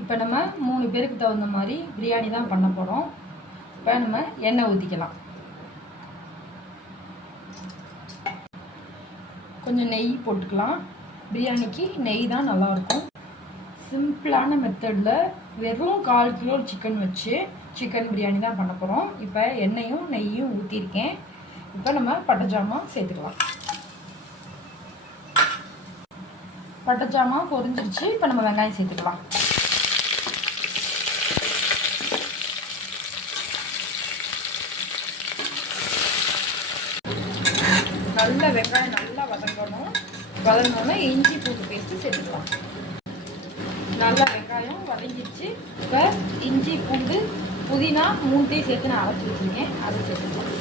இப்போ நம்ம 3 பேருக்கு தகுந்த மாதிரி பிரியாணி தான் பண்ண போகிறோம். இப்போ நம்ம எண்ணெய் ஊற்றிக்கலாம். கொஞ்சம் நெய் போட்டுக்கலாம். பிரியாணிக்கு நெய் தான் நல்லாயிருக்கும். சிம்பிளான மெத்தடில் வெறும் 1/4 கிலோ சிக்கன் வச்சு சிக்கன் பிரியாணி தான் பண்ண போகிறோம். இப்போ எண்ணெயும் நெய்யும் ஊற்றிருக்கேன். இப்போ நம்ம பட்டை ஜாமான் சேர்த்துக்கலாம். பட்டை ஜாமான் பொரிஞ்சிருச்சு. இப்போ நம்ம வெங்காயம் சேர்த்துக்கலாம். நல்ல வெங்காயம் நல்லா வதங்கணும். வதங்கினோன்னா இஞ்சி பூண்டு பேஸ்ட்டு சேர்த்துக்கலாம். நல்லா வெங்காயம் வதங்கிடுச்சு. இப்போ இஞ்சி பூண்டு புதினா 3 சேர்த்து நான் அரைச்சி வச்சுருக்கேன். அதை சேர்த்துக்கலாம்.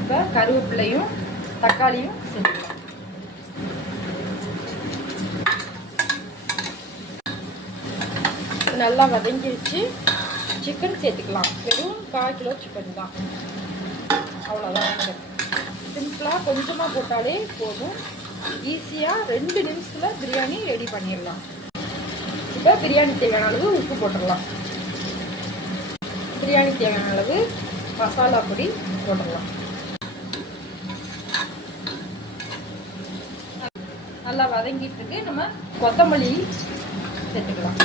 இப்போ கருவேப்பிலையும் தக்காளியும் சேர்த்துக்கலாம். நல்லா வதங்கிடுச்சு. சிக்கன் சேர்த்துக்கலாம். வெறும் 1/4 கிலோ சிக்கன் தான். அவ்வளோதான். சிம்பிளாக கொஞ்சமாக போட்டாலே போதும். ஈஸியாக 2 நிமிஷத்தில் பிரியாணி ரெடி பண்ணிடலாம். இப்போ பிரியாணி தேவையான அளவு உப்பு போட்டுடலாம். பிரியாணி தேவையான அளவு மசாலா பொடி போட்டுடலாம். நல்லா வதங்கிட்டு நம்ம கொத்தமல்லி சேர்த்துக்கலாம்.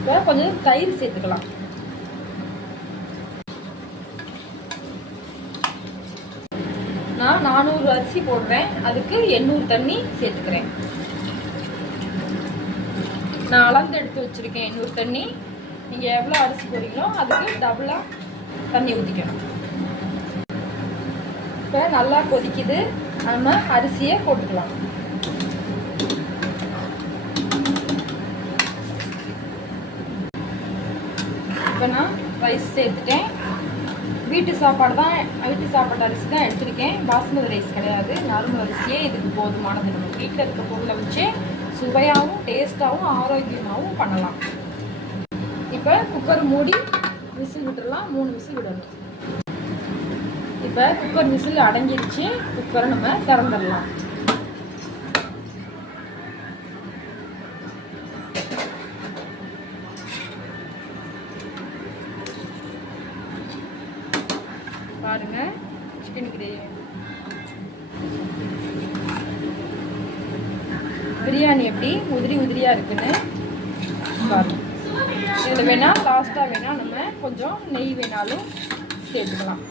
இப்போ கொஞ்சம் தயிர் சேர்த்துக்கலாம். நான் 400 அரிசி போடுறேன். அதுக்கு 800 தண்ணி சேர்த்துக்கிறேன். நான் அளந்து எடுத்து வச்சுருக்கேன் 800 தண்ணி. நீங்கள் எவ்வளோ அரிசி போடுறீங்களோ அதுக்கு டபுளாக தண்ணி ஊற்றிக்கணும். இப்போ நல்லா கொதிக்குது. நம்ம அரிசியை போட்டுக்கலாம். இப்போ நான் ரைஸ் சேர்த்துட்டேன். வீட்டு சாப்பாடு அரிசி தான் எடுத்துருக்கேன். பாஸ்மதி ரைஸ் கிடையாது. நார்மல் அரிசியே இதுக்கு போதுமானது. நம்ம வீட்டில் இருக்க பொருளை வச்சு சுவையாகவும் டேஸ்ட்டாகவும் ஆரோக்கியமாகவும் பண்ணலாம். இப்போ குக்கர் மூடி விசில் விட்டுடலாம். 3 விசில் விடணும். இப்போ குக்கர் விசில் அடங்கிடுச்சு. குக்கரை நம்ம திறந்துடலாம். பாருங்க சிக்கன் பிரியாணி எப்படி உதிரியாக இருக்குன்னு பாருங்க. இதில் வேணால் லாஸ்ட்டாக வேணால் நம்ம கொஞ்சம் நெய் வேணாலும் சேர்த்துக்கலாம்.